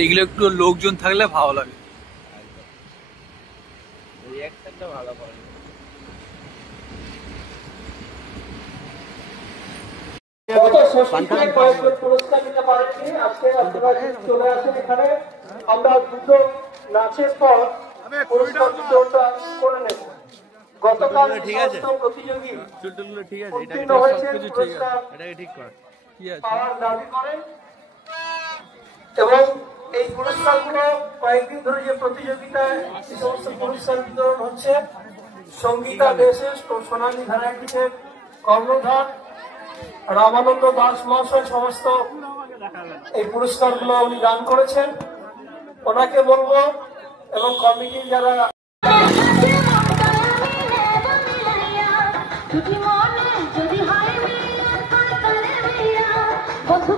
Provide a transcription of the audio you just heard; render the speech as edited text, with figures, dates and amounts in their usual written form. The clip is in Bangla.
এইগুলো একটু লোকজন থাকলে ভালো লাগে। ভালো করে পুরস্কার দিতে পারেননি, আজকে আপনারা চলে আসেন এখানে। আমরা দুটো নাচের পর পুরস্কার বিতরণটা করে নেব। গতকাল সমস্ত প্রতিযোগী উত্তীর্ণ হয়েছেন, পুরস্কার পাওয়ার দাবি করেন এবং এই পুরস্কারগুলো কয়েকদিন ধরে যে প্রতিযোগিতায় এই সমস্ত পুরস্কার বিতরণ হচ্ছে, সঙ্গীতা দেশেশ ও সোনালী ভ্যারাইটিসের কর্ণধার রামানন্দ দাস মহাশয় সমস্ত এই পুরস্কারগুলো উনি দান করেছেন। ওনাকে বলবো এবং কমিটির যারা বন্ধু